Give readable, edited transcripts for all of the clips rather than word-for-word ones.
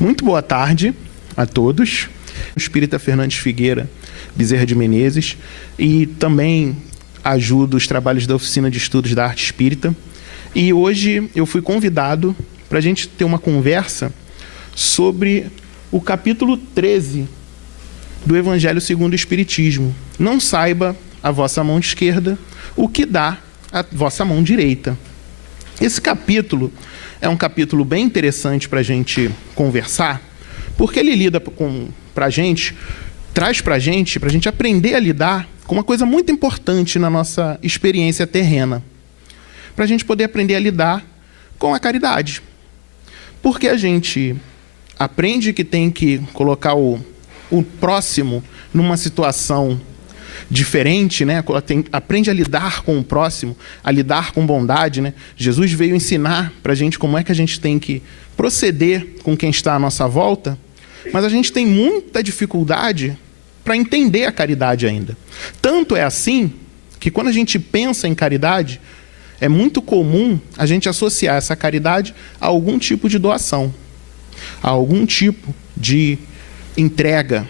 Muito boa tarde a todos. O espírita Fernandes Figueira Bezerra de Menezes, e também ajudo os trabalhos da Oficina de Estudos da Arte Espírita. E hoje eu fui convidado para a gente ter uma conversa sobre o capítulo 13 do Evangelho segundo o Espiritismo. Não saiba a vossa mão esquerda o que dá a vossa mão direita. Esse capítulo é um capítulo bem interessante para a gente conversar, porque ele lida traz para a gente aprender a lidar com uma coisa muito importante na nossa experiência terrena, para a gente poder aprender a lidar com a caridade. Porque a gente aprende que tem que colocar o próximo numa situação diferente, né? Aprende a lidar com o próximo, a lidar com bondade, né? Jesus veio ensinar para a gente como é que a gente tem que proceder com quem está à nossa volta, mas a gente tem muita dificuldade para entender a caridade ainda. Tanto é assim que quando a gente pensa em caridade, é muito comum a gente associar essa caridade a algum tipo de doação, a algum tipo de entrega,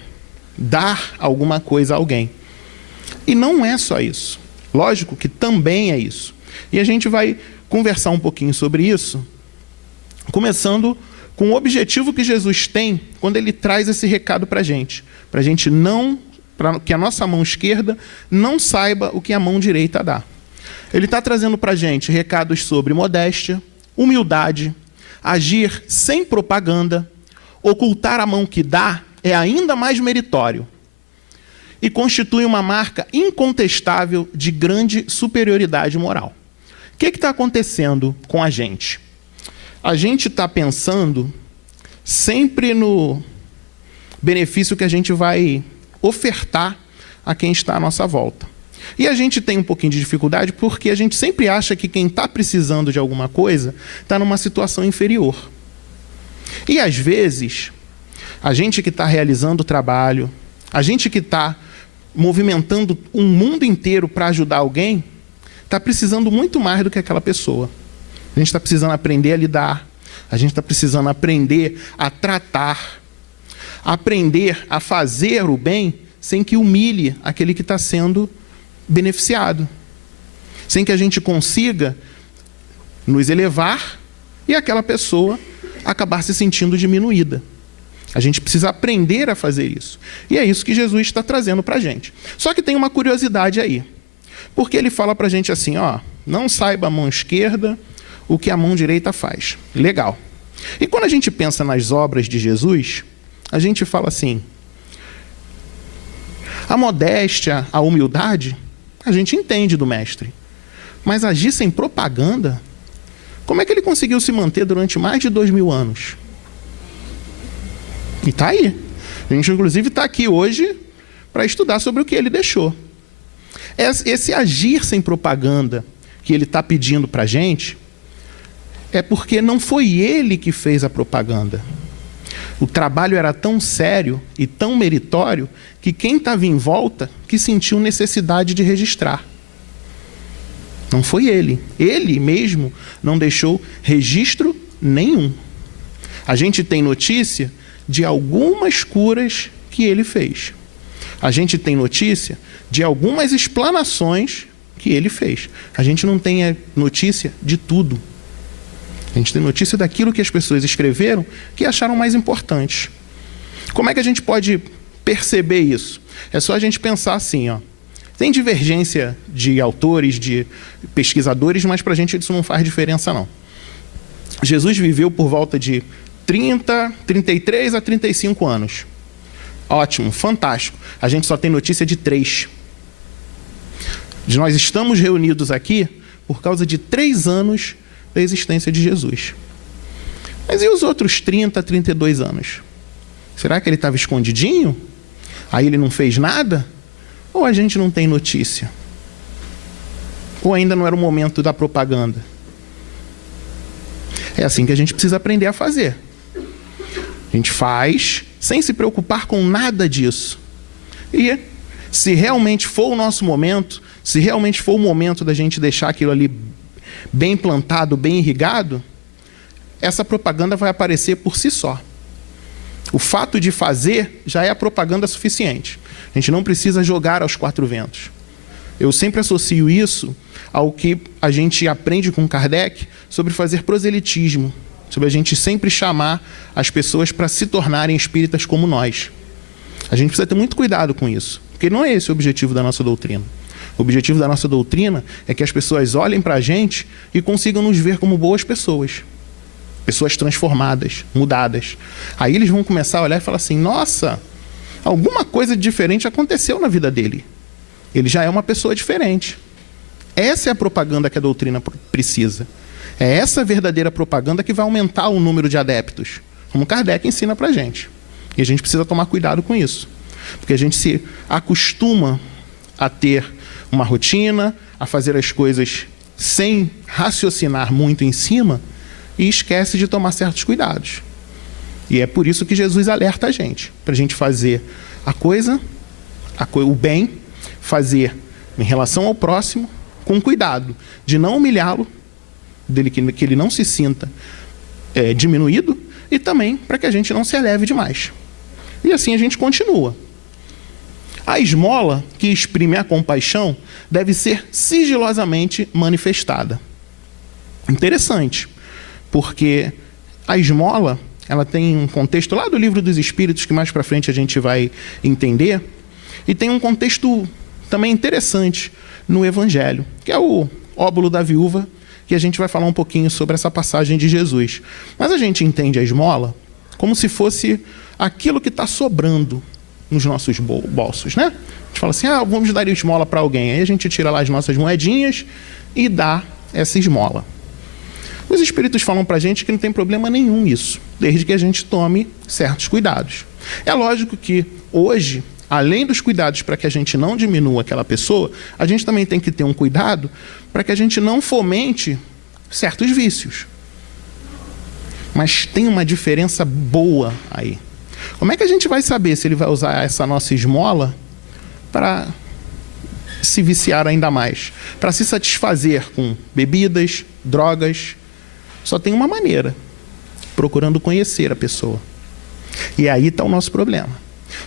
dar alguma coisa a alguém. E não é só isso. Lógico que também é isso. E a gente vai conversar um pouquinho sobre isso, começando com o objetivo que Jesus tem quando ele traz esse recado para a gente para que a nossa mão esquerda não saiba o que a mão direita dá. Ele está trazendo para a gente recados sobre modéstia, humildade, agir sem propaganda, ocultar a mão que dá é ainda mais meritório e constitui uma marca incontestável de grande superioridade moral. O que está acontecendo com a gente? A gente está pensando sempre no benefício que a gente vai ofertar a quem está à nossa volta. E a gente tem um pouquinho de dificuldade porque a gente sempre acha que quem está precisando de alguma coisa está numa situação inferior. E às vezes, a gente que está realizando o trabalho, a gente que está movimentando um mundo inteiro para ajudar alguém, está precisando muito mais do que aquela pessoa. A gente está precisando aprender a lidar, a gente está precisando aprender a tratar, aprender a fazer o bem sem que humilhe aquele que está sendo beneficiado, sem que a gente consiga nos elevar e aquela pessoa acabar se sentindo diminuída. A gente precisa aprender a fazer isso. E é isso que Jesus está trazendo para a gente. Só que tem uma curiosidade aí. Porque ele fala para a gente assim, não saiba a mão esquerda o que a mão direita faz. Legal. E quando a gente pensa nas obras de Jesus, a gente fala assim, a modéstia, a humildade, a gente entende do mestre. Mas agir sem propaganda, como é que ele conseguiu se manter durante mais de 2000 anos? E está aí. A gente, inclusive, está aqui hoje para estudar sobre o que ele deixou. Esse agir sem propaganda que ele está pedindo para a gente é porque não foi ele que fez a propaganda. O trabalho era tão sério e tão meritório que quem estava em volta que sentiu necessidade de registrar. Não foi ele. Ele mesmo não deixou registro nenhum. A gente tem notícia de algumas curas que ele fez. A gente tem notícia de algumas explanações que ele fez. A gente não tem notícia de tudo. A gente tem notícia daquilo que as pessoas escreveram que acharam mais importante. Como é que a gente pode perceber isso? É só a gente pensar assim, Tem divergência de autores, de pesquisadores, mas para a gente isso não faz diferença, não. Jesus viveu por volta de 33 a 35 anos. Ótimo, fantástico. A gente só tem notícia de 3. Nós estamos reunidos aqui por causa de 3 anos da existência de Jesus. Mas e os outros 30, 32 anos? Será que ele estava escondidinho? Aí ele não fez nada? Ou a gente não tem notícia? Ou ainda não era o momento da propaganda? É assim que a gente precisa aprender a fazer. A gente faz sem se preocupar com nada disso. E se realmente for o nosso momento, se realmente for o momento da gente deixar aquilo ali bem plantado, bem irrigado, essa propaganda vai aparecer por si só. O fato de fazer já é a propaganda suficiente. A gente não precisa jogar aos quatro ventos. Eu sempre associo isso ao que a gente aprende com Kardec sobre fazer proselitismo, sobre a gente sempre chamar as pessoas para se tornarem espíritas como nós. A gente precisa ter muito cuidado com isso, porque não é esse o objetivo da nossa doutrina. O objetivo da nossa doutrina é que as pessoas olhem para a gente e consigam nos ver como boas pessoas. Pessoas transformadas, mudadas. Aí eles vão começar a olhar e falar assim, nossa, alguma coisa diferente aconteceu na vida dele. Ele já é uma pessoa diferente. Essa é a propaganda que a doutrina precisa. É essa verdadeira propaganda que vai aumentar o número de adeptos, como Kardec ensina para a gente. E a gente precisa tomar cuidado com isso. Porque a gente se acostuma a ter uma rotina, a fazer as coisas sem raciocinar muito em cima e esquece de tomar certos cuidados. E é por isso que Jesus alerta a gente, para a gente fazer o bem, fazer em relação ao próximo, com cuidado, de não humilhá-lo, que ele não se sinta diminuído, e também para que a gente não se eleve demais. E assim a gente continua. A esmola, que exprime a compaixão, deve ser sigilosamente manifestada. Interessante, porque a esmola, ela tem um contexto lá do Livro dos Espíritos, que mais para frente a gente vai entender, e tem um contexto também interessante no Evangelho, que é o óbolo da viúva, que a gente vai falar um pouquinho sobre essa passagem de Jesus. Mas a gente entende a esmola como se fosse aquilo que está sobrando nos nossos bolsos, né? A gente fala assim, vamos dar esmola para alguém. Aí a gente tira lá as nossas moedinhas e dá essa esmola. Os espíritos falam para a gente que não tem problema nenhum isso, desde que a gente tome certos cuidados. É lógico que hoje, além dos cuidados para que a gente não diminua aquela pessoa, a gente também tem que ter um cuidado para que a gente não fomente certos vícios. Mas tem uma diferença boa aí. Como é que a gente vai saber se ele vai usar essa nossa esmola para se viciar ainda mais? Para se satisfazer com bebidas, drogas? Só tem uma maneira, procurando conhecer a pessoa. E aí está o nosso problema.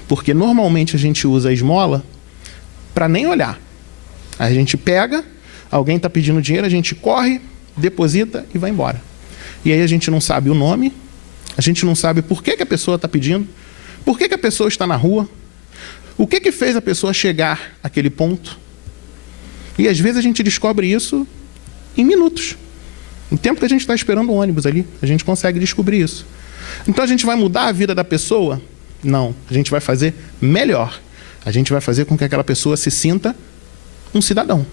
Porque normalmente a gente usa a esmola para nem olhar. A gente pega, alguém está pedindo dinheiro, a gente corre, deposita e vai embora. E aí a gente não sabe o nome, a gente não sabe por que a pessoa está pedindo, por que a pessoa está na rua, o que fez a pessoa chegar àquele ponto. E às vezes a gente descobre isso em minutos. No tempo que a gente está esperando o ônibus ali, a gente consegue descobrir isso. Então a gente vai mudar a vida da pessoa? Não, a gente vai fazer melhor. A gente vai fazer com que aquela pessoa se sinta um cidadão.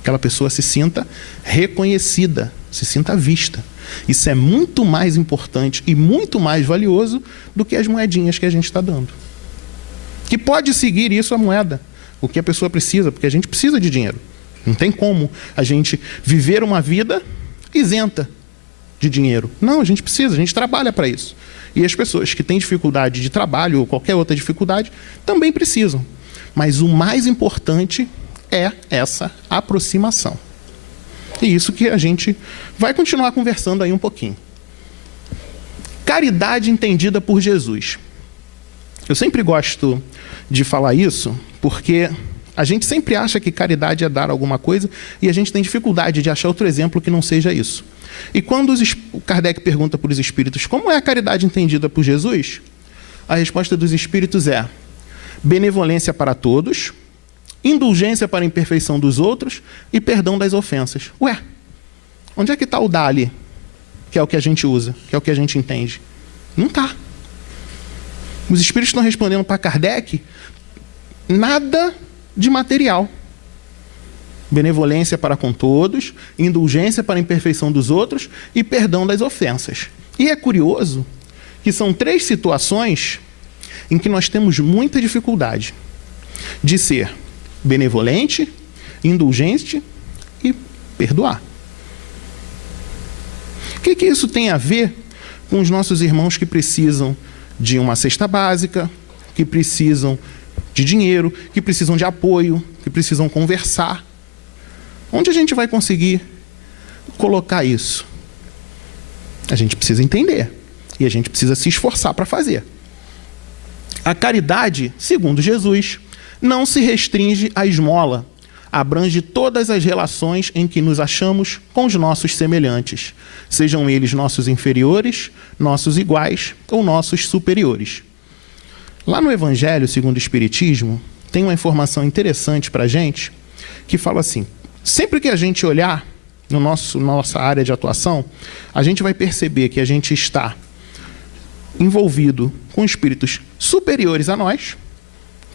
Aquela pessoa se sinta reconhecida, se sinta vista. Isso é muito mais importante e muito mais valioso do que as moedinhas que a gente está dando. Que pode seguir isso a moeda, o que a pessoa precisa, porque a gente precisa de dinheiro. Não tem como a gente viver uma vida isenta de dinheiro. Não, a gente precisa, a gente trabalha para isso. E as pessoas que têm dificuldade de trabalho ou qualquer outra dificuldade também precisam. Mas o mais importante é essa aproximação. E isso que a gente vai continuar conversando aí um pouquinho. Caridade entendida por Jesus. Eu sempre gosto de falar isso, porque a gente sempre acha que caridade é dar alguma coisa e a gente tem dificuldade de achar outro exemplo que não seja isso. E quando o Kardec pergunta para os espíritos como é a caridade entendida por Jesus, a resposta dos espíritos é benevolência para todos, indulgência para a imperfeição dos outros e perdão das ofensas. Ué, onde é que está o dá ali? Que é o que a gente usa, que é o que a gente entende. Não está. Os espíritos estão respondendo para Kardec nada de material. Benevolência para com todos, indulgência para a imperfeição dos outros e perdão das ofensas. E é curioso que são 3 situações em que nós temos muita dificuldade de ser benevolente, indulgente e perdoar. O que isso tem a ver com os nossos irmãos que precisam de uma cesta básica, que precisam de dinheiro, que precisam de apoio, que precisam conversar? Onde a gente vai conseguir colocar isso? A gente precisa entender. E a gente precisa se esforçar para fazer. A caridade, segundo Jesus, não se restringe à esmola, abrange todas as relações em que nos achamos com os nossos semelhantes, sejam eles nossos inferiores, nossos iguais ou nossos superiores. Lá no Evangelho, segundo o Espiritismo, tem uma informação interessante para a gente, que fala assim: sempre que a gente olhar nossa área de atuação, a gente vai perceber que a gente está envolvido com espíritos superiores a nós,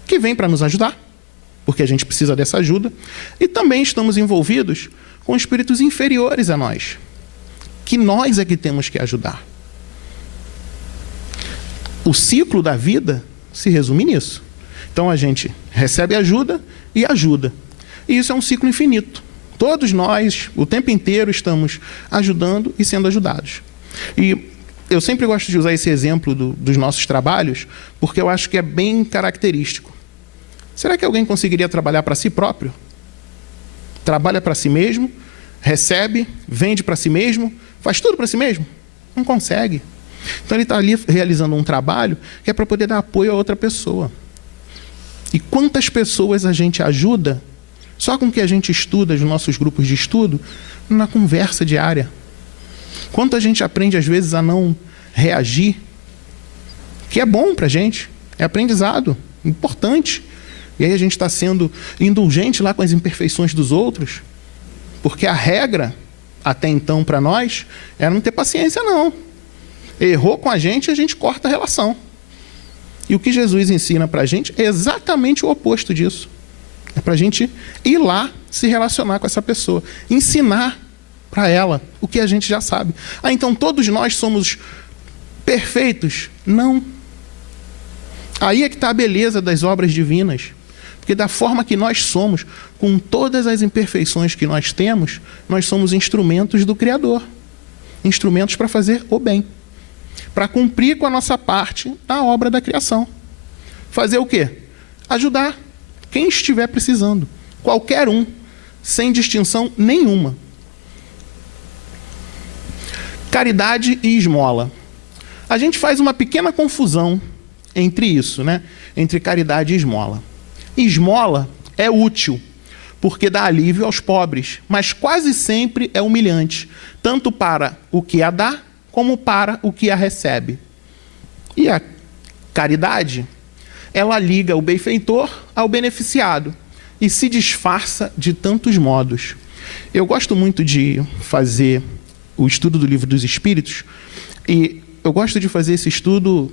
que vêm para nos ajudar, porque a gente precisa dessa ajuda, e também estamos envolvidos com espíritos inferiores a nós, que nós é que temos que ajudar. O ciclo da vida se resume nisso. Então a gente recebe ajuda e ajuda. E isso é um ciclo infinito. Todos nós, o tempo inteiro, estamos ajudando e sendo ajudados. E eu sempre gosto de usar esse exemplo dos nossos trabalhos, porque eu acho que é bem característico. Será que alguém conseguiria trabalhar para si próprio? Trabalha para si mesmo, recebe, vende para si mesmo, faz tudo para si mesmo? Não consegue. Então ele está ali realizando um trabalho que é para poder dar apoio a outra pessoa. E quantas pessoas a gente ajuda só com o que a gente estuda, os nossos grupos de estudo, na conversa diária? Quanto a gente aprende, às vezes, a não reagir, que é bom para a gente, é aprendizado, importante. E aí a gente está sendo indulgente lá com as imperfeições dos outros, porque a regra, até então, para nós, era não ter paciência, não. Errou com a gente corta a relação. E o que Jesus ensina para a gente é exatamente o oposto disso. É para a gente ir lá se relacionar com essa pessoa, ensinar para ela o que a gente já sabe. Ah, então todos nós somos perfeitos? Não. Aí é que está a beleza das obras divinas. Porque da forma que nós somos, com todas as imperfeições que nós temos, nós somos instrumentos do Criador. Instrumentos para fazer o bem. Para cumprir com a nossa parte na obra da criação. Fazer o quê? Ajudar quem estiver precisando. Qualquer um, sem distinção nenhuma. Caridade e esmola. A gente faz uma pequena confusão entre isso, né? Entre caridade e esmola. Esmola é útil, porque dá alívio aos pobres, mas quase sempre é humilhante, tanto para o que a dá, como para o que a recebe. E a caridade, ela liga o benfeitor ao beneficiado e se disfarça de tantos modos. Eu gosto muito de fazer o estudo do Livro dos Espíritos, e eu gosto de fazer esse estudo,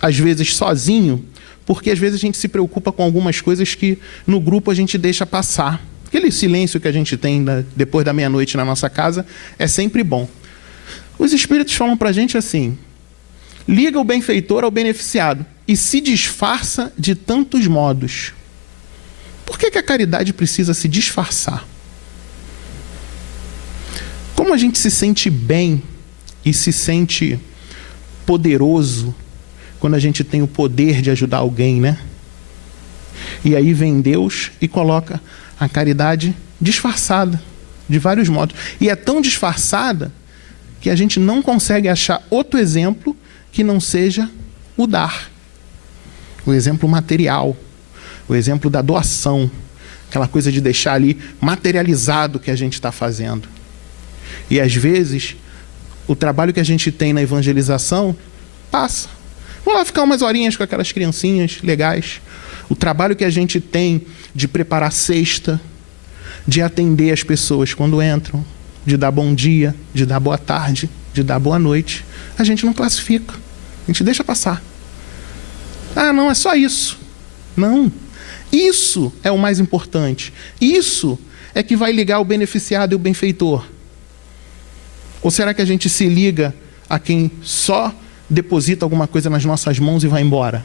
às vezes, sozinho, porque às vezes a gente se preocupa com algumas coisas que no grupo a gente deixa passar. Aquele silêncio que a gente tem depois da meia-noite na nossa casa é sempre bom. Os Espíritos falam para a gente assim: liga o benfeitor ao beneficiado e se disfarça de tantos modos. Por que a caridade precisa se disfarçar? Como a gente se sente bem e se sente poderoso quando a gente tem o poder de ajudar alguém, né? E aí vem Deus e coloca a caridade disfarçada, de vários modos. E é tão disfarçada que a gente não consegue achar outro exemplo que não seja o dar. O exemplo material, o exemplo da doação, aquela coisa de deixar ali materializado o que a gente está fazendo. E às vezes, o trabalho que a gente tem na evangelização passa. Vamos lá ficar umas horinhas com aquelas criancinhas legais. O trabalho que a gente tem de preparar cesta, de atender as pessoas quando entram, de dar bom dia, de dar boa tarde, de dar boa noite, a gente não classifica. A gente deixa passar. Ah, não, é só isso. Não. Isso é o mais importante. Isso é que vai ligar o beneficiado e o benfeitor. Ou será que a gente se liga a quem só deposita alguma coisa nas nossas mãos e vai embora?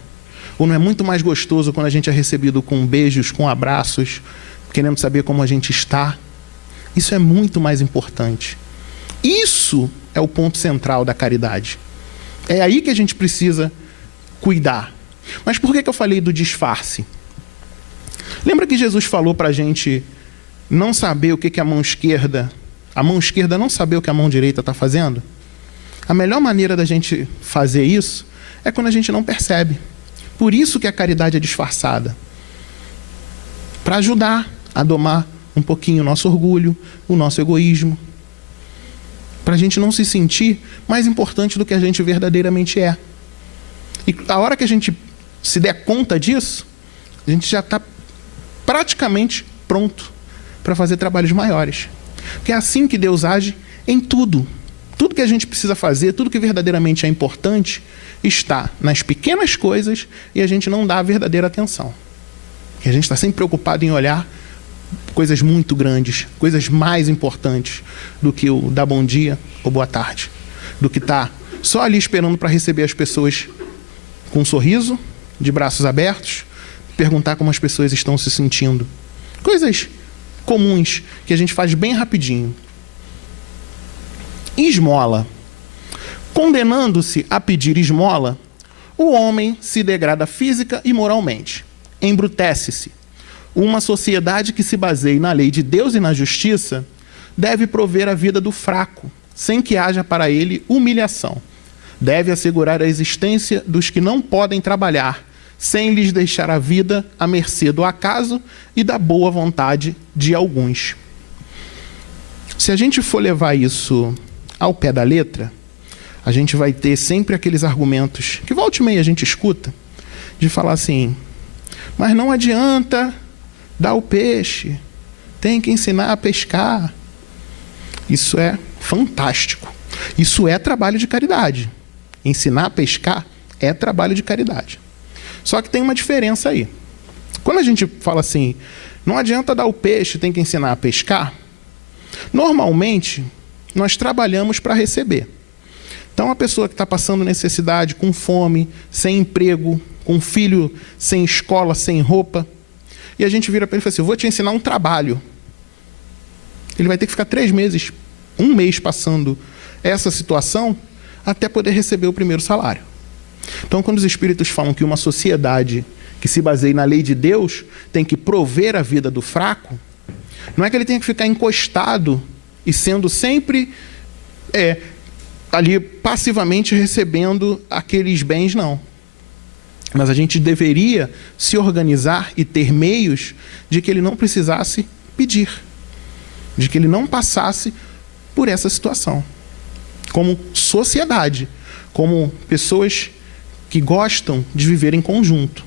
Ou não é muito mais gostoso quando a gente é recebido com beijos, com abraços, querendo saber como a gente está? Isso é muito mais importante. Isso é o ponto central da caridade. É aí que a gente precisa cuidar. Mas por que eu falei do disfarce? Lembra que Jesus falou para a gente não saber o que a mão esquerda não saber o que a mão direita está fazendo? A melhor maneira da gente fazer isso é quando a gente não percebe. Por isso que a caridade é disfarçada. Para ajudar a domar um pouquinho o nosso orgulho, o nosso egoísmo. Para a gente não se sentir mais importante do que a gente verdadeiramente é. E a hora que a gente se der conta disso, a gente já está praticamente pronto para fazer trabalhos maiores. Porque é assim que Deus age em tudo. Tudo que a gente precisa fazer, tudo que verdadeiramente é importante, está nas pequenas coisas e a gente não dá a verdadeira atenção. E a gente está sempre preocupado em olhar coisas muito grandes, coisas mais importantes do que o dar bom dia ou boa tarde. Do que estar só ali esperando para receber as pessoas com um sorriso, de braços abertos, perguntar como as pessoas estão se sentindo. Coisas comuns que a gente faz bem rapidinho. Esmola. Condenando-se a pedir esmola, o homem se degrada física e moralmente. Embrutece-se. Uma sociedade que se baseie na lei de Deus e na justiça deve prover a vida do fraco, sem que haja para ele humilhação. Deve assegurar a existência dos que não podem trabalhar, sem lhes deixar a vida à mercê do acaso e da boa vontade de alguns. Se a gente for levar isso ao pé da letra, a gente vai ter sempre aqueles argumentos que volta e meia a gente escuta, de falar assim, mas não adianta dar o peixe, tem que ensinar a pescar. Isso é fantástico. Isso é trabalho de caridade. Ensinar a pescar é trabalho de caridade. Só que tem uma diferença aí. Quando a gente fala assim, não adianta dar o peixe, tem que ensinar a pescar, normalmente nós trabalhamos para receber. Então a pessoa que está passando necessidade, com fome, sem emprego, com filho sem escola, sem roupa, e a gente vira para ele e fala assim, eu vou te ensinar um trabalho. Ele vai ter que ficar 3 meses, 1 mês passando essa situação até poder receber o primeiro salário. Então, quando os espíritos falam que uma sociedade que se baseie na lei de Deus tem que prover a vida do fraco, não é que ele tenha que ficar encostado e sendo sempre ali passivamente recebendo aqueles bens, não. Mas a gente deveria se organizar e ter meios de que ele não precisasse pedir, de que ele não passasse por essa situação. Como sociedade, como pessoas que gostam de viver em conjunto.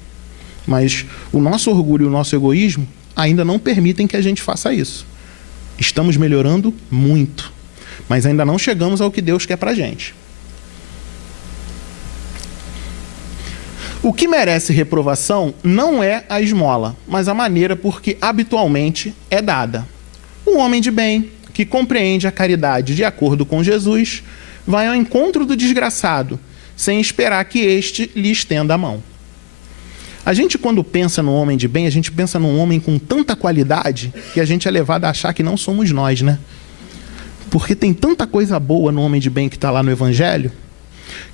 Mas o nosso orgulho e o nosso egoísmo ainda não permitem que a gente faça isso. Estamos melhorando muito, mas ainda não chegamos ao que Deus quer pra gente. O que merece reprovação não é a esmola, mas a maneira por que habitualmente é dada. Um homem de bem, que compreende a caridade de acordo com Jesus, vai ao encontro do desgraçado, sem esperar que este lhe estenda a mão. A gente, quando pensa no homem de bem, a gente pensa num homem com tanta qualidade que a gente é levado a achar que não somos nós, né? Porque tem tanta coisa boa no homem de bem que está lá no Evangelho,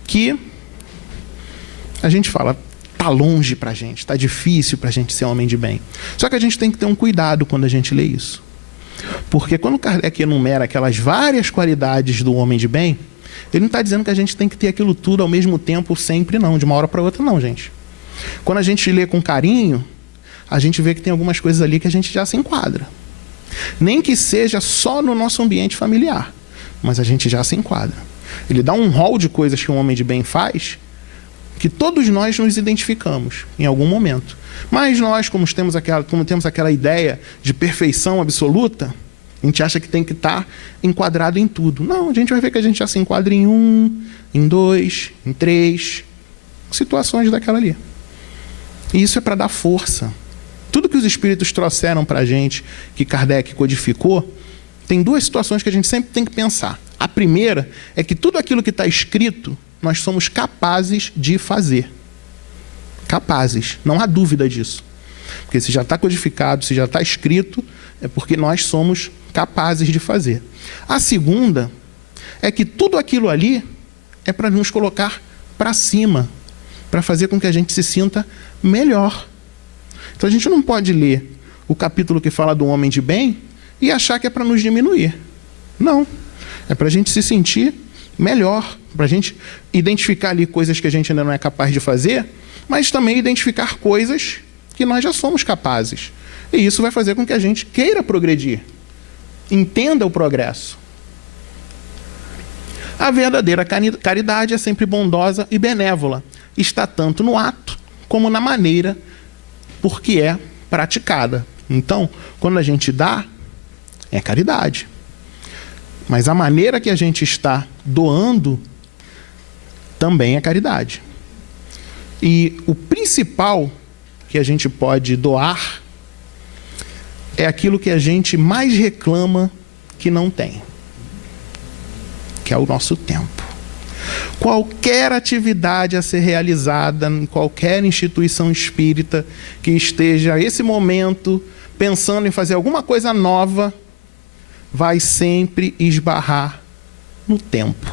que a gente fala, está longe para a gente, está difícil para a gente ser homem de bem. Só que a gente tem que ter um cuidado quando a gente lê isso. Porque quando Kardec enumera aquelas várias qualidades do homem de bem, ele não está dizendo que a gente tem que ter aquilo tudo ao mesmo tempo sempre, não. De uma hora para outra, não, gente. Quando a gente lê com carinho, a gente vê que tem algumas coisas ali que a gente já se enquadra. Nem que seja só no nosso ambiente familiar, mas a gente já se enquadra. Ele dá um rol de coisas que um homem de bem faz, que todos nós nos identificamos em algum momento. Mas nós, como temos aquela ideia de perfeição absoluta, a gente acha que tem que estar enquadrado em tudo. Não, a gente vai ver que a gente já se enquadra em 1, em 2, em 3 situações daquela ali. E isso é para dar força. Tudo que os espíritos trouxeram para a gente, que Kardec codificou, tem 2 situações que a gente sempre tem que pensar. A primeira é que tudo aquilo que está escrito, nós somos capazes de fazer. Capazes, não há dúvida disso. Porque se já está codificado, se já está escrito, é porque nós somos capazes de fazer. A segunda é que tudo aquilo ali é para nos colocar para cima, para fazer com que a gente se sinta melhor. Então a gente não pode ler o capítulo que fala do homem de bem e achar que é para nos diminuir. Não. É para a gente se sentir melhor, para a gente identificar ali coisas que a gente ainda não é capaz de fazer mas também identificar coisas que nós já somos capazes. E isso vai fazer com que a gente queira progredir, entenda o progresso. A verdadeira caridade é sempre bondosa e benévola. Está tanto no ato como na maneira por que é praticada. Então, quando a gente dá, é caridade. Mas a maneira que a gente está doando também é caridade. E o principal que a gente pode doar é aquilo que a gente mais reclama que não tem, que é o nosso tempo. Qualquer atividade a ser realizada em qualquer instituição espírita que esteja esse momento pensando em fazer alguma coisa nova, vai sempre esbarrar no tempo.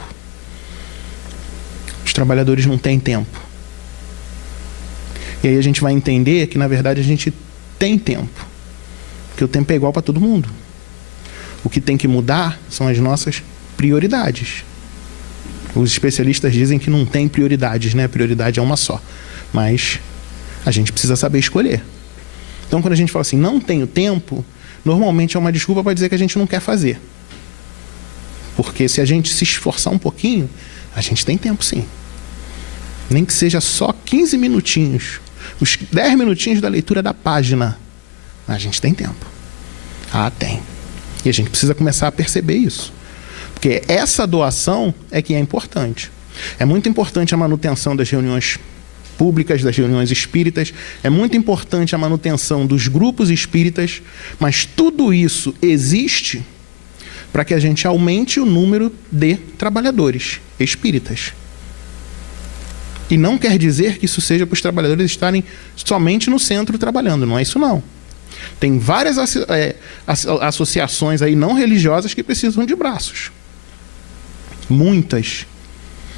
Os trabalhadores não têm tempo. E aí a gente vai entender que, na verdade, a gente tem tempo. Porque o tempo é igual para todo mundo. O que tem que mudar são as nossas prioridades. Os especialistas dizem que não tem prioridades, né? A prioridade é uma só. Mas a gente precisa saber escolher. Então, quando a gente fala assim, não tenho tempo, normalmente é uma desculpa para dizer que a gente não quer fazer. Porque se a gente se esforçar um pouquinho, a gente tem tempo sim. Nem que seja só 15 minutinhos. Os 10 minutinhos da leitura da página. A gente tem tempo. Ah, tem. E a gente precisa começar a perceber isso. Porque essa doação é que é importante. É muito importante a manutenção das reuniões públicas, das reuniões espíritas. É muito importante a manutenção dos grupos espíritas. Mas tudo isso existe para que a gente aumente o número de trabalhadores espíritas. E não quer dizer que isso seja para os trabalhadores estarem somente no centro trabalhando. Não é isso, não. Tem várias associações aí não religiosas que precisam de braços. Muitas.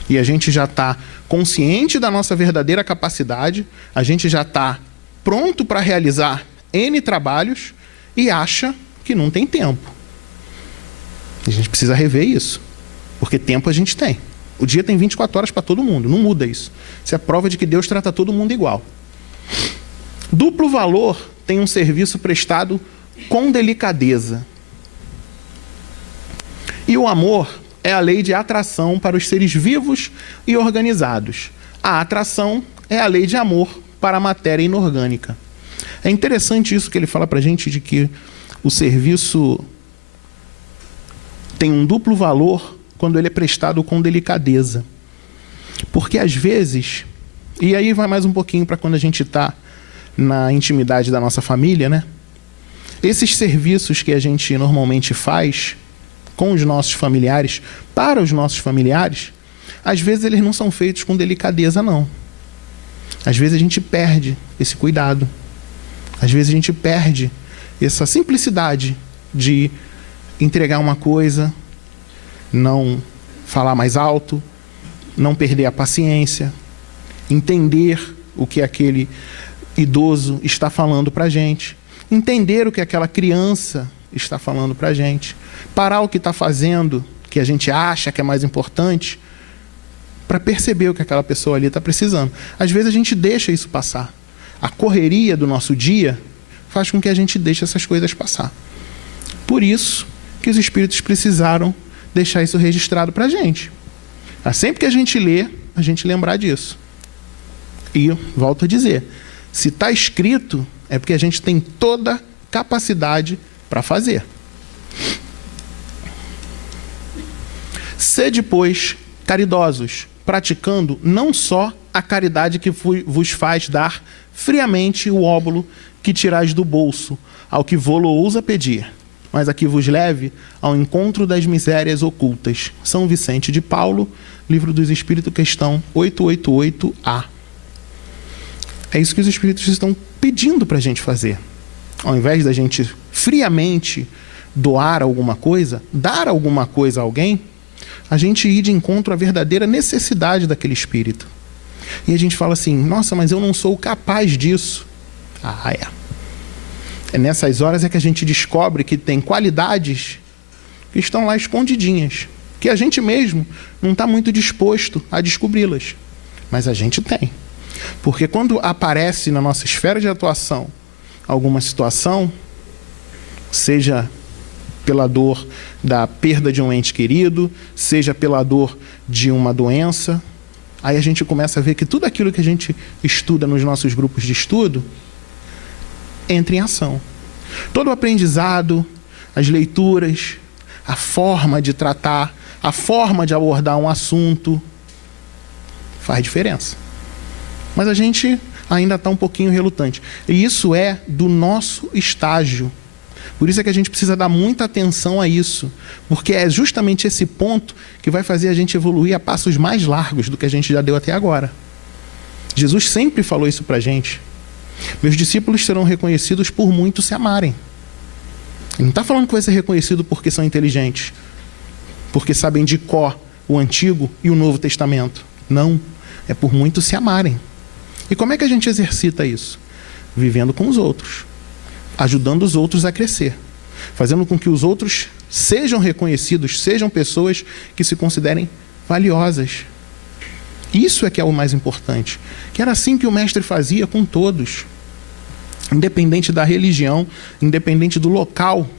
E a gente já está consciente da nossa verdadeira capacidade, a gente já está pronto para realizar N trabalhos e acha que não tem tempo. A gente precisa rever isso. Porque tempo a gente tem. O dia tem 24 horas para todo mundo. Não muda isso. Isso é prova de que Deus trata todo mundo igual. Duplo valor tem um serviço prestado com delicadeza. E o amor é a lei de atração para os seres vivos e organizados. A atração é a lei de amor para a matéria inorgânica. É interessante isso que ele fala para a gente, de que o serviço tem um duplo valor quando ele é prestado com delicadeza. Porque às vezes, e aí vai mais um pouquinho para quando a gente está na intimidade da nossa família, né? Esses serviços que a gente normalmente faz com os nossos familiares, para os nossos familiares, às vezes eles não são feitos com delicadeza, não. Às vezes a gente perde esse cuidado. Às vezes a gente perde essa simplicidade de entregar uma coisa, não falar mais alto, não perder a paciência, entender o que aquele idoso está falando para a gente, entender o que aquela criança está falando para a gente, parar o que está fazendo, que a gente acha que é mais importante, para perceber o que aquela pessoa ali está precisando. Às vezes a gente deixa isso passar. A correria do nosso dia faz com que a gente deixe essas coisas passar. Por isso que os espíritos precisaram deixar isso registrado para a gente. Sempre que a gente lê, a gente lembrar disso. E, volto a dizer, se está escrito, é porque a gente tem toda capacidade para fazer. Sede, pois, caridosos, praticando não só a caridade que vos faz dar friamente o óbolo que tirais do bolso, ao que vô-lo ousa pedir, mas a que vos leve ao encontro das misérias ocultas. São Vicente de Paulo, Livro dos Espíritos, questão 888A. É isso que os Espíritos estão pedindo para a gente fazer. Ao invés da gente friamente doar alguma coisa, dar alguma coisa a alguém, a gente ir de encontro à verdadeira necessidade daquele espírito. E a gente fala assim, nossa, mas eu não sou capaz disso. Ah, é nessas horas é que a gente descobre que tem qualidades que estão lá escondidinhas, que a gente mesmo não está muito disposto a descobri-las. Mas a gente tem. Porque quando aparece na nossa esfera de atuação alguma situação, seja pela dor da perda de um ente querido, seja pela dor de uma doença, aí a gente começa a ver que tudo aquilo que a gente estuda nos nossos grupos de estudo entra em ação. Todo o aprendizado, as leituras, a forma de tratar, a forma de abordar um assunto, faz diferença. Mas a gente ainda está um pouquinho relutante. E isso é do nosso estágio. Por isso é que a gente precisa dar muita atenção a isso. Porque é justamente esse ponto que vai fazer a gente evoluir a passos mais largos do que a gente já deu até agora. Jesus sempre falou isso para a gente. Meus discípulos serão reconhecidos por muito se amarem. Ele não está falando que vai ser reconhecido porque são inteligentes, porque sabem de cor o Antigo e o Novo Testamento. Não, é por muito se amarem. E como é que a gente exercita isso? Vivendo com os outros, ajudando os outros a crescer, fazendo com que os outros sejam reconhecidos, sejam pessoas que se considerem valiosas. Isso é que é o mais importante. Que era assim que o mestre fazia com todos. Independente da religião, independente do local,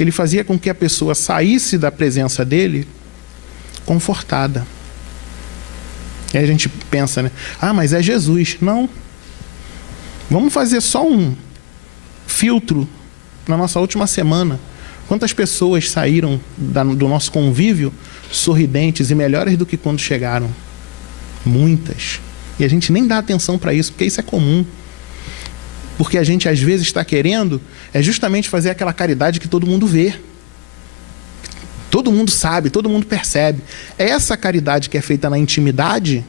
ele fazia com que a pessoa saísse da presença dele confortada. E aí a gente pensa, né? Ah, mas é Jesus. Não. Vamos fazer só um filtro na nossa última semana. Quantas pessoas saíram do nosso convívio sorridentes e melhores do que quando chegaram? Muitas. E a gente nem dá atenção para isso, porque isso é comum. Porque a gente às vezes está querendo justamente fazer aquela caridade que todo mundo vê. Todo mundo sabe, todo mundo percebe. Essa caridade que é feita na intimidade,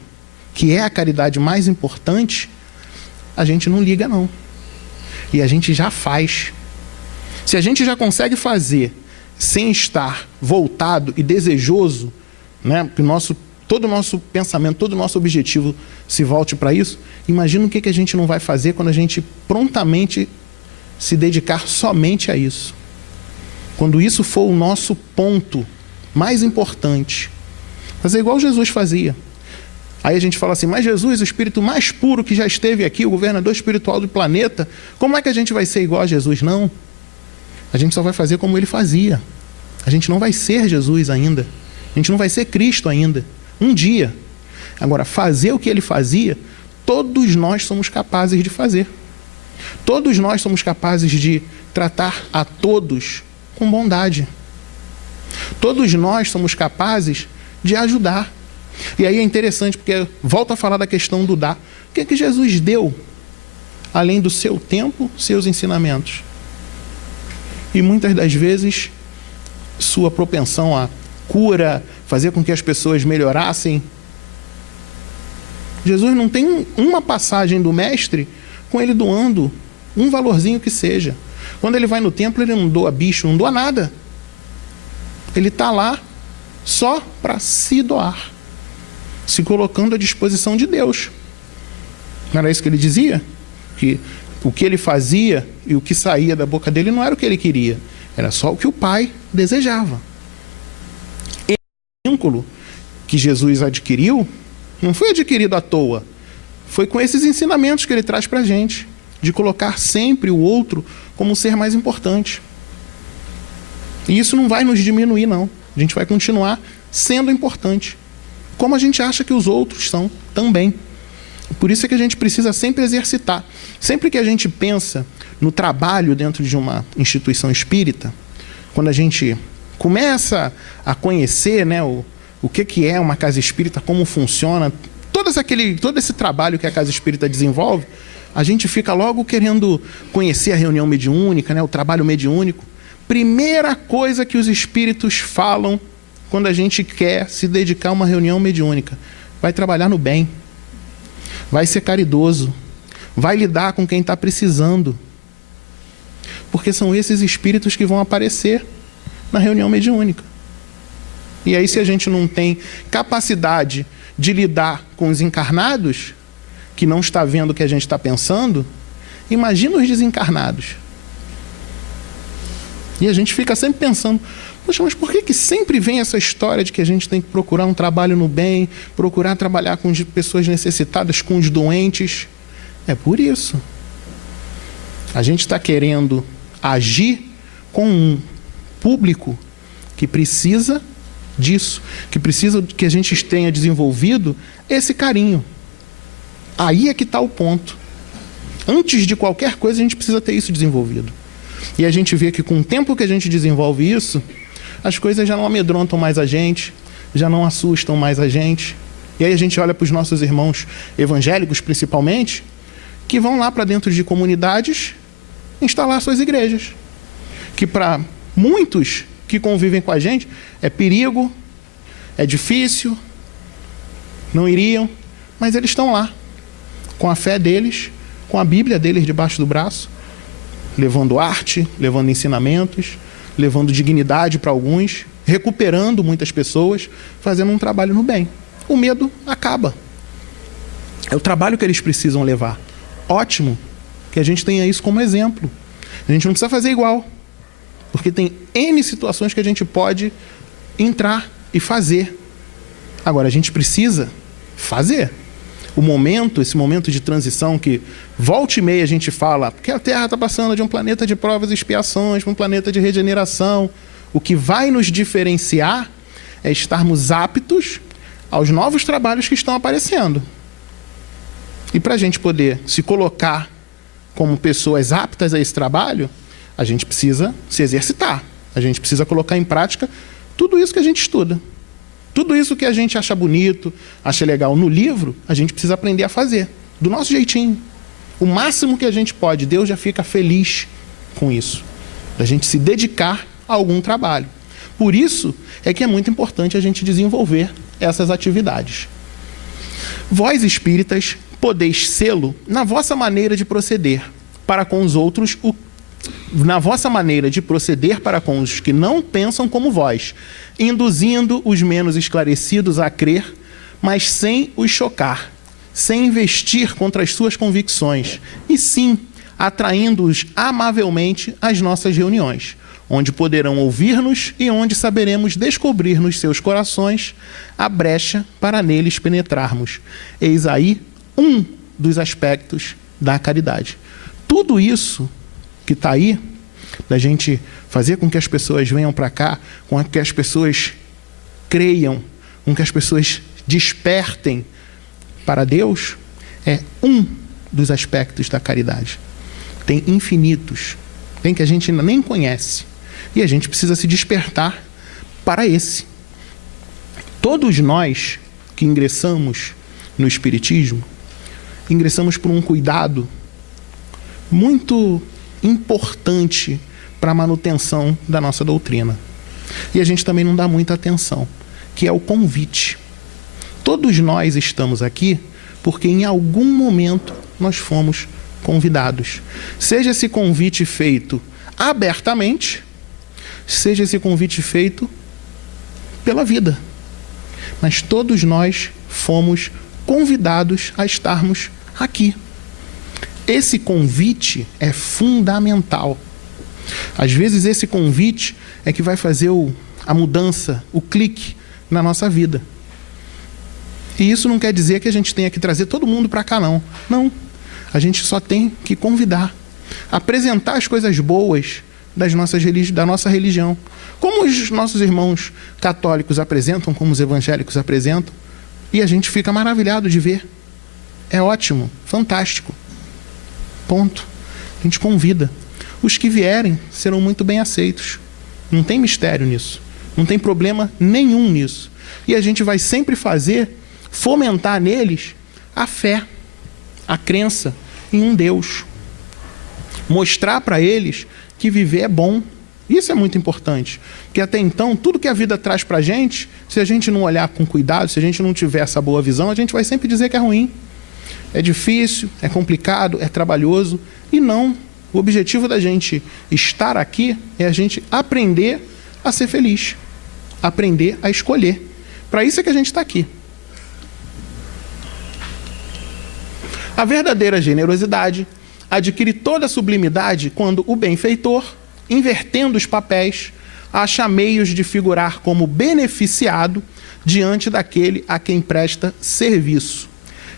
que é a caridade mais importante, a gente não liga não. E a gente já faz. Se a gente já consegue fazer sem estar voltado e desejoso, né, que todo o nosso pensamento, todo o nosso objetivo se volte para isso, imagina o que a gente não vai fazer quando a gente prontamente se dedicar somente a isso. Quando isso for o nosso ponto mais importante. Fazer igual Jesus fazia. Aí a gente fala assim, mas Jesus, o espírito mais puro que já esteve aqui, o governador espiritual do planeta, como é que a gente vai ser igual a Jesus? Não. A gente só vai fazer como ele fazia. A gente não vai ser Jesus ainda. A gente não vai ser Cristo ainda. Um dia. Agora, fazer o que ele fazia, todos nós somos capazes de fazer. Todos nós somos capazes de tratar a todos com bondade. Todos nós somos capazes de ajudar. E aí é interessante, porque volta a falar da questão do dar. O que é que Jesus deu? Além do seu tempo, seus ensinamentos. E muitas das vezes, sua propensão a cura, fazer com que as pessoas melhorassem. Jesus não tem uma passagem do mestre com ele doando um valorzinho que seja. Quando ele vai no templo, ele não doa bicho, não doa nada. Ele está lá só para se doar, se colocando à disposição de Deus. Não era isso que ele dizia? Que o que ele fazia e o que saía da boca dele não era o que ele queria, era só o que o Pai desejava. O vínculo que Jesus adquiriu não foi adquirido à toa. Foi com esses ensinamentos que ele traz para a gente, de colocar sempre o outro como um ser mais importante. E isso não vai nos diminuir, não. A gente vai continuar sendo importante, como a gente acha que os outros são também. Por isso é que a gente precisa sempre exercitar. Sempre que a gente pensa no trabalho dentro de uma instituição espírita, quando a gente começa a conhecer, né, o que é uma casa espírita, como funciona, todo esse trabalho que a casa espírita desenvolve, a gente fica logo querendo conhecer a reunião mediúnica, né, o trabalho mediúnico. Primeira coisa que os espíritos falam quando a gente quer se dedicar a uma reunião mediúnica: vai trabalhar no bem, vai ser caridoso, vai lidar com quem está precisando. Porque são esses espíritos que vão aparecer na reunião mediúnica. E aí, se a gente não tem capacidade de lidar com os encarnados, que não está vendo o que a gente está pensando, imagina os desencarnados. E a gente fica sempre pensando, Poxa, mas por que sempre vem essa história de que a gente tem que procurar um trabalho no bem, procurar trabalhar com pessoas necessitadas, com os doentes? É por isso. A gente está querendo agir com um público que precisa disso, que precisa que a gente tenha desenvolvido esse carinho. Aí é que está o ponto. Antes de qualquer coisa, a gente precisa ter isso desenvolvido. E a gente vê que com o tempo que a gente desenvolve isso, as coisas já não amedrontam mais a gente, já não assustam mais a gente. E aí a gente olha para os nossos irmãos evangélicos, principalmente, que vão lá para dentro de comunidades instalar suas igrejas. Que para muitos que convivem com a gente, é perigo, é difícil, não iriam, mas eles estão lá, com a fé deles, com a Bíblia deles debaixo do braço, levando arte, levando ensinamentos, levando dignidade para alguns, recuperando muitas pessoas, fazendo um trabalho no bem. O medo acaba. É o trabalho que eles precisam levar. Ótimo que a gente tenha isso como exemplo. A gente não precisa fazer igual, porque tem N situações que a gente pode entrar e fazer. Agora, a gente precisa fazer. Esse momento de transição que volta e meia a gente fala, porque a Terra está passando de um planeta de provas e expiações para um planeta de regeneração. O que vai nos diferenciar é estarmos aptos aos novos trabalhos que estão aparecendo. E para a gente poder se colocar como pessoas aptas a esse trabalho, a gente precisa se exercitar. A gente precisa colocar em prática tudo isso que a gente estuda. Tudo isso que a gente acha bonito, acha legal no livro, a gente precisa aprender a fazer, do nosso jeitinho. O máximo que a gente pode, Deus já fica feliz com isso, da gente se dedicar a algum trabalho. Por isso é que é muito importante a gente desenvolver essas atividades. Vós, espíritas, podeis sê-lo na vossa maneira de proceder para com os outros, na vossa maneira de proceder para com os que não pensam como vós, induzindo os menos esclarecidos a crer, mas sem os chocar, sem investir contra as suas convicções, e sim atraindo-os amavelmente às nossas reuniões, onde poderão ouvir-nos e onde saberemos descobrir nos seus corações a brecha para neles penetrarmos. Eis aí um dos aspectos da caridade. Tudo isso que está aí, da gente fazer com que as pessoas venham para cá, com que as pessoas creiam, com que as pessoas despertem para Deus, é um dos aspectos da caridade. Tem infinitos, tem que a gente ainda nem conhece, e a gente precisa se despertar para esse. Todos nós que ingressamos no Espiritismo, ingressamos por um cuidado muito importante para a manutenção da nossa doutrina. E a gente também não dá muita atenção, que é o convite. Todos nós estamos aqui porque em algum momento nós fomos convidados. Seja esse convite feito abertamente, seja esse convite feito pela vida. Mas todos nós fomos convidados a estarmos aqui. Esse convite é fundamental. Às vezes esse convite é que vai fazer a mudança, o clique na nossa vida. E isso não quer dizer que a gente tenha que trazer todo mundo para cá, não. Não. A gente só tem que convidar. Apresentar as coisas boas da nossa religião. Como os nossos irmãos católicos apresentam, como os evangélicos apresentam. E a gente fica maravilhado de ver. É ótimo, fantástico. Ponto. A gente convida. Os que vierem serão muito bem aceitos. Não tem mistério nisso. Não tem problema nenhum nisso. E a gente vai sempre fomentar neles a fé, a crença em um Deus. Mostrar para eles que viver é bom. Isso é muito importante. Porque até então, tudo que a vida traz para a gente, se a gente não olhar com cuidado, se a gente não tiver essa boa visão, a gente vai sempre dizer que é ruim. É difícil, é complicado, é trabalhoso. E não. O objetivo da gente estar aqui é a gente aprender a ser feliz. Aprender a escolher. Para isso é que a gente está aqui. A verdadeira generosidade adquire toda a sublimidade quando o benfeitor, invertendo os papéis, acha meios de figurar como beneficiado diante daquele a quem presta serviço.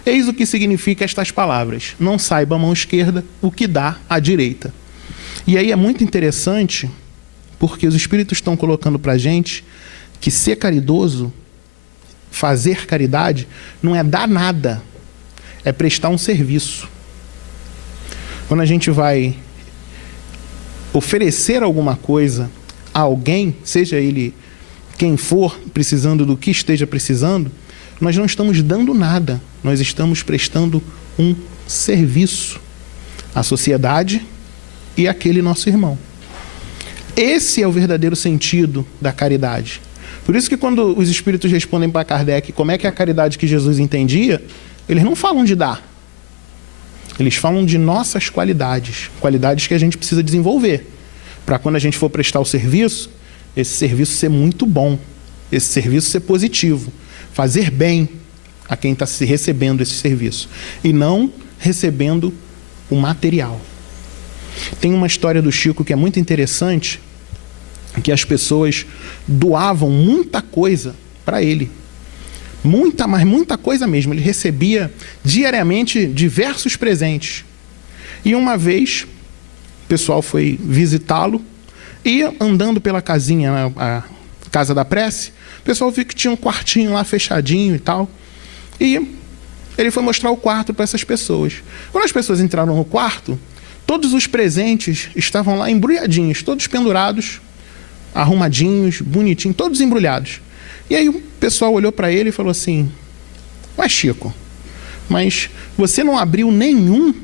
Eis o que significa estas palavras: não saiba a mão esquerda o que dá à direita. E aí é muito interessante, porque os Espíritos estão colocando para a gente que ser caridoso, fazer caridade, não é dar nada, é prestar um serviço. Quando a gente vai oferecer alguma coisa a alguém, seja ele quem for, precisando do que esteja precisando, nós não estamos dando nada, nós estamos prestando um serviço à sociedade e àquele nosso irmão. Esse é o verdadeiro sentido da caridade. Por isso que quando os Espíritos respondem para Kardec como é que é a caridade que Jesus entendia, eles não falam de dar. Eles falam de nossas qualidades, qualidades que a gente precisa desenvolver, para quando a gente for prestar o serviço, esse serviço ser muito bom, esse serviço ser positivo, fazer bem a quem está se recebendo esse serviço, e não recebendo o material. Tem uma história do Chico que é muito interessante, que as pessoas doavam muita coisa para ele. Mas muita coisa mesmo. Ele recebia diariamente diversos presentes. E uma vez, o pessoal foi visitá-lo, e andando pela casinha, a casa da prece, o pessoal viu que tinha um quartinho lá fechadinho e tal. E ele foi mostrar o quarto para essas pessoas. Quando as pessoas entraram no quarto, todos os presentes estavam lá embrulhadinhos, todos pendurados, arrumadinhos, bonitinhos, todos embrulhados. E aí o pessoal olhou para ele e falou assim: mas Chico, mas você não abriu nenhum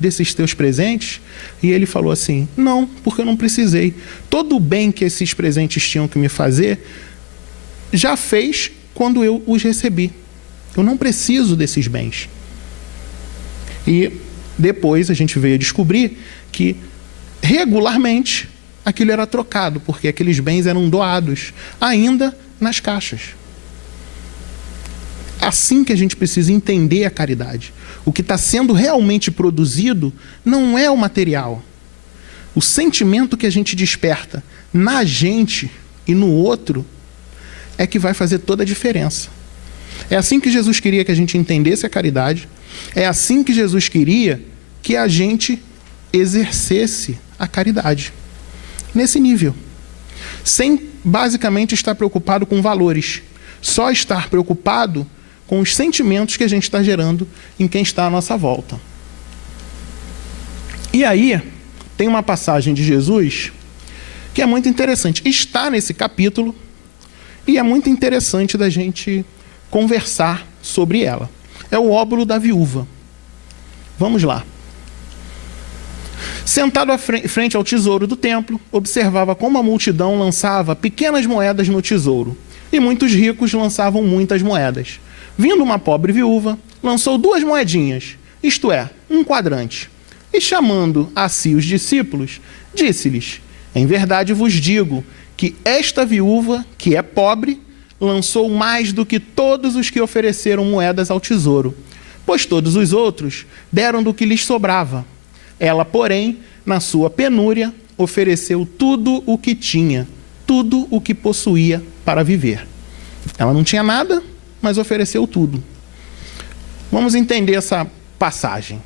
desses teus presentes? E ele falou assim: não, porque eu não precisei. Todo o bem que esses presentes tinham que me fazer, já fez quando eu os recebi. Eu não preciso desses bens. E depois a gente veio a descobrir que regularmente aquilo era trocado, porque aqueles bens eram doados, ainda nas caixas. Assim que a gente precisa entender a caridade. O que está sendo realmente produzido não é o material. O sentimento que a gente desperta na gente e no outro é que vai fazer toda a diferença. É assim que Jesus queria que a gente entendesse a caridade. É assim que Jesus queria que a gente exercesse a caridade. Nesse nível. Sem basicamente estar preocupado com valores. Só estar preocupado com os sentimentos que a gente está gerando em quem está à nossa volta. E aí, tem uma passagem de Jesus que é muito interessante. Está nesse capítulo e é muito interessante da gente conversar sobre ela. É o óbolo da viúva. Vamos lá. Sentado à frente ao tesouro do templo, observava como a multidão lançava pequenas moedas no tesouro, e muitos ricos lançavam muitas moedas. Vindo uma pobre viúva, lançou 2 moedinhas, isto é, 1 quadrante. E chamando a si os discípulos, disse-lhes: em verdade vos digo que esta viúva, que é pobre, lançou mais do que todos os que ofereceram moedas ao tesouro, pois todos os outros deram do que lhes sobrava. Ela, porém, na sua penúria, ofereceu tudo o que tinha, tudo o que possuía para viver. Ela não tinha nada, mas ofereceu tudo. Vamos entender essa passagem.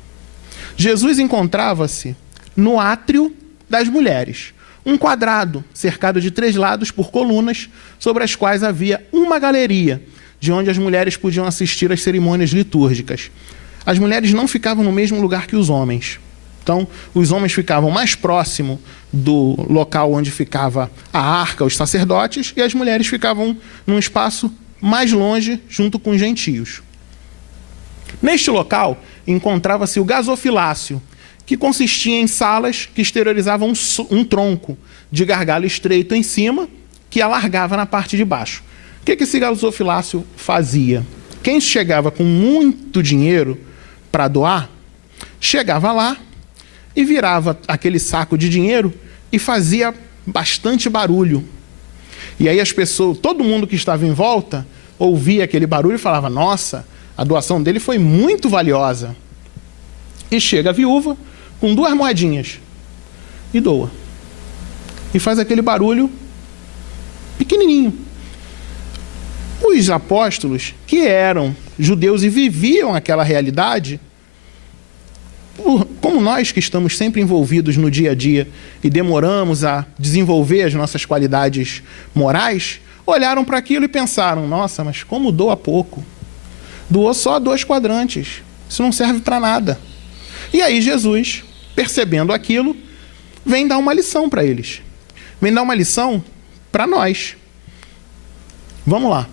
Jesus encontrava-se no átrio das mulheres, um quadrado cercado de 3 lados por colunas, sobre as quais havia uma galeria, de onde as mulheres podiam assistir às cerimônias litúrgicas. As mulheres não ficavam no mesmo lugar que os homens. Então, os homens ficavam mais próximo do local onde ficava a arca, os sacerdotes, e as mulheres ficavam num espaço mais longe, junto com os gentios. Neste local, encontrava-se o gasofilácio, que consistia em salas que exteriorizavam um tronco de gargalo estreito em cima, que alargava na parte de baixo. O que esse gasofilácio fazia? Quem chegava com muito dinheiro para doar, chegava lá e virava aquele saco de dinheiro e fazia bastante barulho. E aí as pessoas, todo mundo que estava em volta, ouvia aquele barulho e falava: nossa, a doação dele foi muito valiosa. E chega a viúva com 2 moedinhas e doa. E faz aquele barulho pequenininho. Os apóstolos, que eram judeus e viviam aquela realidade, como nós que estamos sempre envolvidos no dia a dia e demoramos a desenvolver as nossas qualidades morais, olharam para aquilo e pensaram, nossa, mas como doa pouco. Doou só 2 quadrantes. Isso não serve para nada. E aí Jesus, percebendo aquilo, vem dar uma lição para eles. Vem dar uma lição para nós. Vamos lá.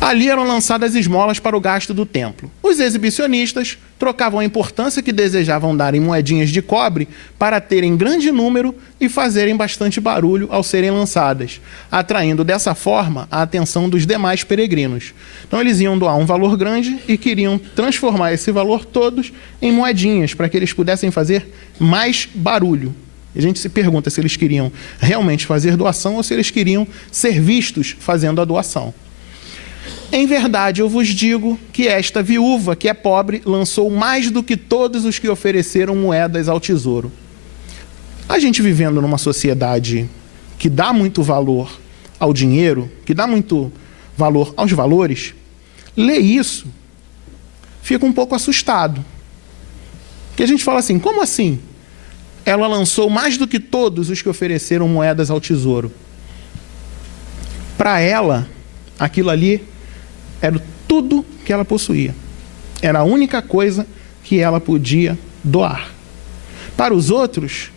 Ali eram lançadas esmolas para o gasto do templo. Os exibicionistas trocavam a importância que desejavam dar em moedinhas de cobre para terem grande número e fazerem bastante barulho ao serem lançadas, atraindo dessa forma a atenção dos demais peregrinos. Então eles iam doar um valor grande e queriam transformar esse valor todos em moedinhas, para que eles pudessem fazer mais barulho. A gente se pergunta se eles queriam realmente fazer doação ou se eles queriam ser vistos fazendo a doação. Em verdade, eu vos digo que esta viúva, que é pobre, lançou mais do que todos os que ofereceram moedas ao tesouro. A gente vivendo numa sociedade que dá muito valor ao dinheiro, que dá muito valor aos valores, lê isso, fica um pouco assustado. Porque a gente fala assim, como assim? Ela lançou mais do que todos os que ofereceram moedas ao tesouro. Para ela, aquilo ali era tudo que ela possuía. Era a única coisa que ela podia doar. Para os outros,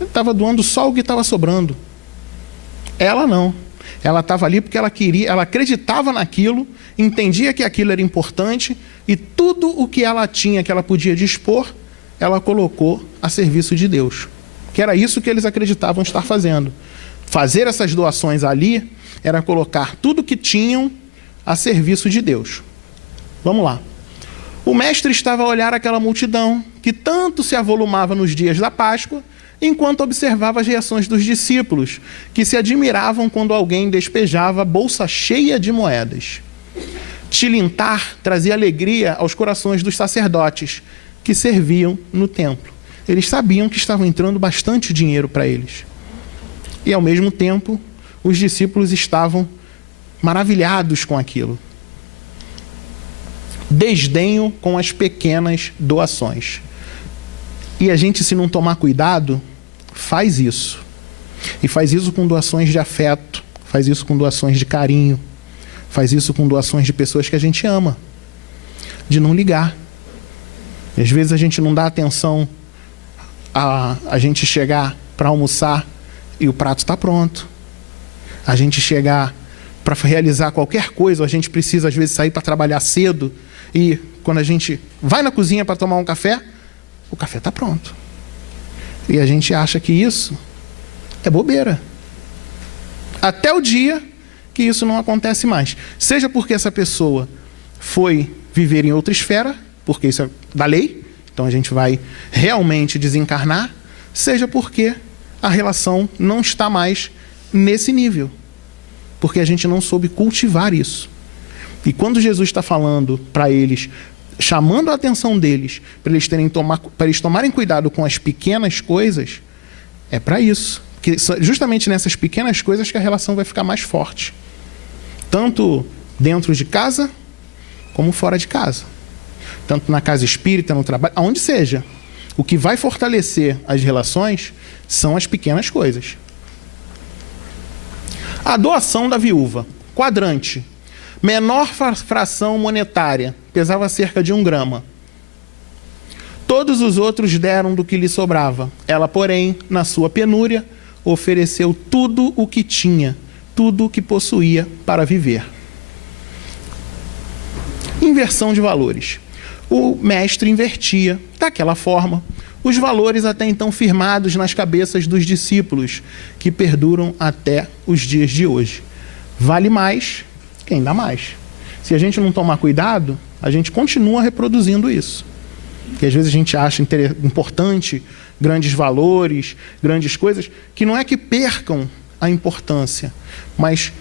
ela estava doando só o que estava sobrando. Ela não. Ela estava ali porque ela queria, ela acreditava naquilo, entendia que aquilo era importante e tudo o que ela tinha, que ela podia dispor, ela colocou a serviço de Deus. Que era isso que eles acreditavam estar fazendo. Fazer essas doações ali era colocar tudo que tinham a serviço de Deus. Vamos lá. O mestre estava a olhar aquela multidão que tanto se avolumava nos dias da Páscoa, enquanto observava as reações dos discípulos, que se admiravam quando alguém despejava a bolsa cheia de moedas. Tilintar trazia alegria aos corações dos sacerdotes, que serviam no templo. Eles sabiam que estava entrando bastante dinheiro para eles. E, ao mesmo tempo, os discípulos estavam maravilhados com aquilo. Desdenho com as pequenas doações. E a gente, se não tomar cuidado, faz isso. E faz isso com doações de afeto, faz isso com doações de carinho, faz isso com doações de pessoas que a gente ama. De não ligar. Às vezes a gente não dá atenção a gente chegar para almoçar e o prato está pronto. A gente chegar para realizar qualquer coisa, a gente precisa às vezes sair para trabalhar cedo e quando a gente vai na cozinha para tomar um café, o café está pronto. E a gente acha que isso é bobeira. Até o dia que isso não acontece mais. Seja porque essa pessoa foi viver em outra esfera, porque isso é da lei, então a gente vai realmente desencarnar, seja porque a relação não está mais nesse nível. Porque a gente não soube cultivar isso. E quando Jesus está falando para eles, chamando a atenção deles, para eles tomarem cuidado com as pequenas coisas, é para isso. Porque justamente nessas pequenas coisas que a relação vai ficar mais forte. Tanto dentro de casa, como fora de casa. Tanto na casa espírita, no trabalho, aonde seja. O que vai fortalecer as relações são as pequenas coisas. A doação da viúva. Quadrante. Menor fração monetária. Pesava cerca de 1 grama. Todos os outros deram do que lhe sobrava. Ela, porém, na sua penúria, ofereceu tudo o que tinha, tudo o que possuía para viver. Inversão de valores. O mestre invertia, daquela forma, os valores até então firmados nas cabeças dos discípulos, que perduram até os dias de hoje. Vale mais quem dá mais. Se a gente não tomar cuidado, a gente continua reproduzindo isso. Que às vezes a gente acha importante grandes valores, grandes coisas, que não é que percam a importância, mas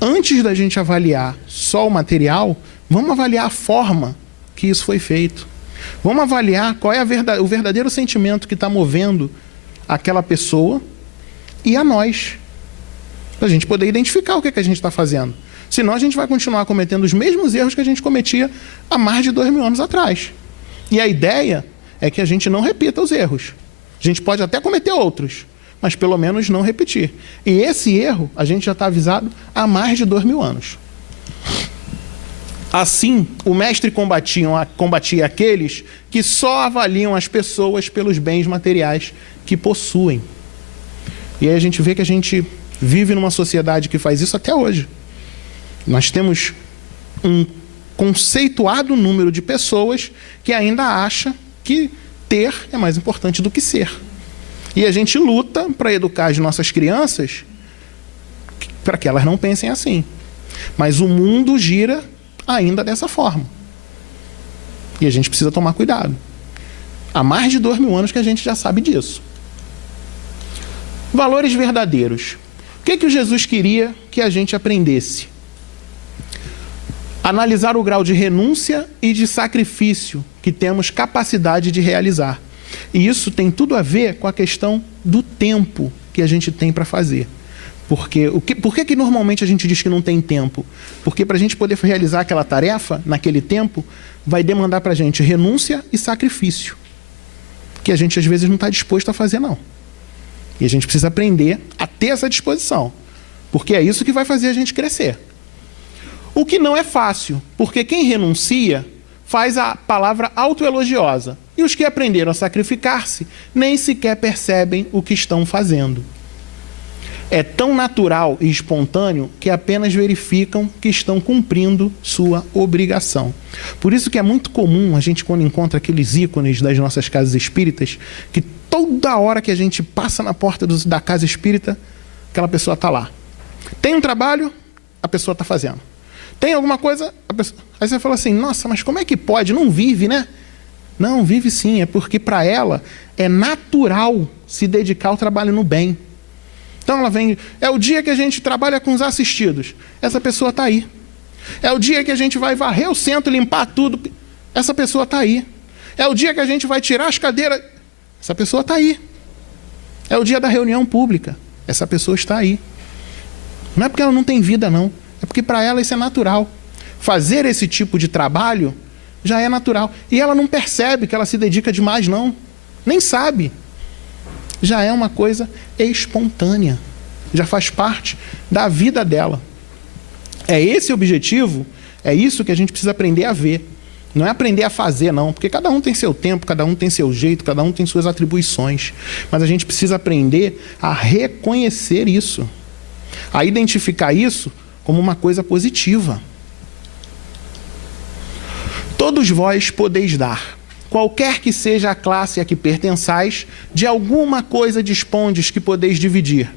antes da gente avaliar só o material, vamos avaliar a forma que isso foi feito. Vamos avaliar qual é o verdadeiro sentimento que está movendo aquela pessoa e a nós, para a gente poder identificar o que a gente está fazendo. Senão a gente vai continuar cometendo os mesmos erros que a gente cometia há mais de 2000 anos atrás. E a ideia é que a gente não repita os erros. A gente pode até cometer outros, mas pelo menos não repetir. E esse erro a gente já está avisado há mais de 2000 anos. Assim, o mestre combatia aqueles que só avaliam as pessoas pelos bens materiais que possuem. E aí a gente vê que a gente vive numa sociedade que faz isso até hoje. Nós temos um conceituado número de pessoas que ainda acha que ter é mais importante do que ser. E a gente luta para educar as nossas crianças para que elas não pensem assim. Mas o mundo gira ainda dessa forma. E a gente precisa tomar cuidado. Há mais de 2000 anos que a gente já sabe disso. Valores verdadeiros. O que o Jesus queria que a gente aprendesse? Analisar o grau de renúncia e de sacrifício que temos capacidade de realizar. E isso tem tudo a ver com a questão do tempo que a gente tem para fazer. Por que normalmente a gente diz que não tem tempo? Porque para a gente poder realizar aquela tarefa, naquele tempo, vai demandar para a gente renúncia e sacrifício. Que a gente às vezes não está disposto a fazer, não. E a gente precisa aprender a ter essa disposição. Porque é isso que vai fazer a gente crescer. O que não é fácil, porque quem renuncia faz a palavra autoelogiosa. E os que aprenderam a sacrificar-se nem sequer percebem o que estão fazendo. É tão natural e espontâneo que apenas verificam que estão cumprindo sua obrigação. Por isso que é muito comum a gente, quando encontra aqueles ícones das nossas casas espíritas, que toda hora que a gente passa na porta da casa espírita, aquela pessoa está lá. Tem um trabalho, a pessoa está fazendo. Tem alguma coisa, aí você fala assim, nossa, mas como é que pode? Não vive, né? Não, vive sim, é porque para ela é natural se dedicar ao trabalho no bem. Então ela vem, é o dia que a gente trabalha com os assistidos, essa pessoa está aí. É o dia que a gente vai varrer o centro, limpar tudo, essa pessoa está aí. É o dia que a gente vai tirar as cadeiras, essa pessoa está aí. É o dia da reunião pública, essa pessoa está aí. Não é porque ela não tem vida, não. É porque para ela isso é natural. Fazer esse tipo de trabalho já é natural. E ela não percebe que ela se dedica demais, não. Nem sabe. Já é uma coisa espontânea. Já faz parte da vida dela. É esse o objetivo, é isso que a gente precisa aprender a ver. Não é aprender a fazer, não. Porque cada um tem seu tempo, cada um tem seu jeito, cada um tem suas atribuições. Mas a gente precisa aprender a reconhecer isso. A identificar isso como uma coisa positiva. Todos vós podeis dar, qualquer que seja a classe a que pertençais, de alguma coisa dispondes que podeis dividir.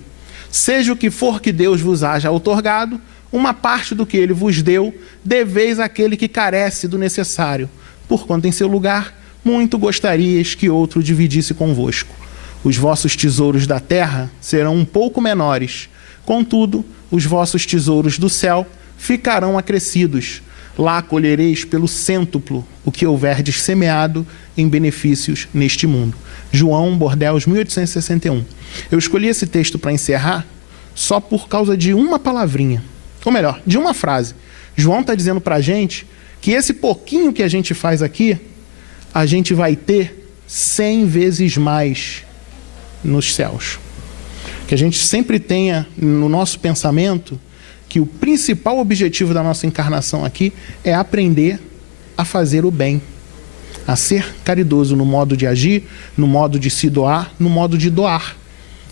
Seja o que for que Deus vos haja outorgado, uma parte do que ele vos deu, deveis àquele que carece do necessário, porquanto em seu lugar, muito gostarias que outro dividisse convosco. Os vossos tesouros da terra serão um pouco menores, contudo, os vossos tesouros do céu ficarão acrescidos. Lá colhereis pelo cêntuplo o que houverdes semeado em benefícios neste mundo. João Bordeaux, 1861. Eu escolhi esse texto para encerrar só por causa de uma palavrinha. Ou melhor, de uma frase. João está dizendo para a gente que esse pouquinho que a gente faz aqui, a gente vai ter 100 vezes mais nos céus. Que a gente sempre tenha no nosso pensamento que o principal objetivo da nossa encarnação aqui é aprender a fazer o bem, a ser caridoso no modo de agir, no modo de se doar, no modo de doar.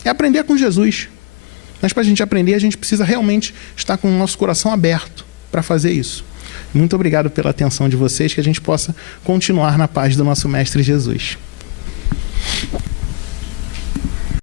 É aprender com Jesus. Mas para a gente aprender, a gente precisa realmente estar com o nosso coração aberto para fazer isso. Muito obrigado pela atenção de vocês, que a gente possa continuar na paz do nosso Mestre Jesus.